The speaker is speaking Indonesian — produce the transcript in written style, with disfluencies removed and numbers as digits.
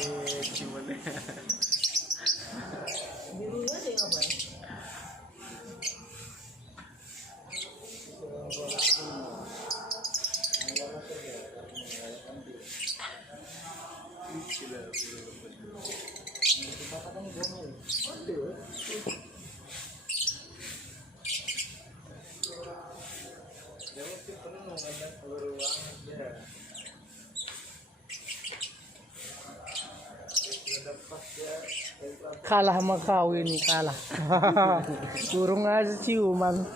Ciuman. Birunya sih apa ya? Kalah sama kau ini kalah. Kurung aja ciuman.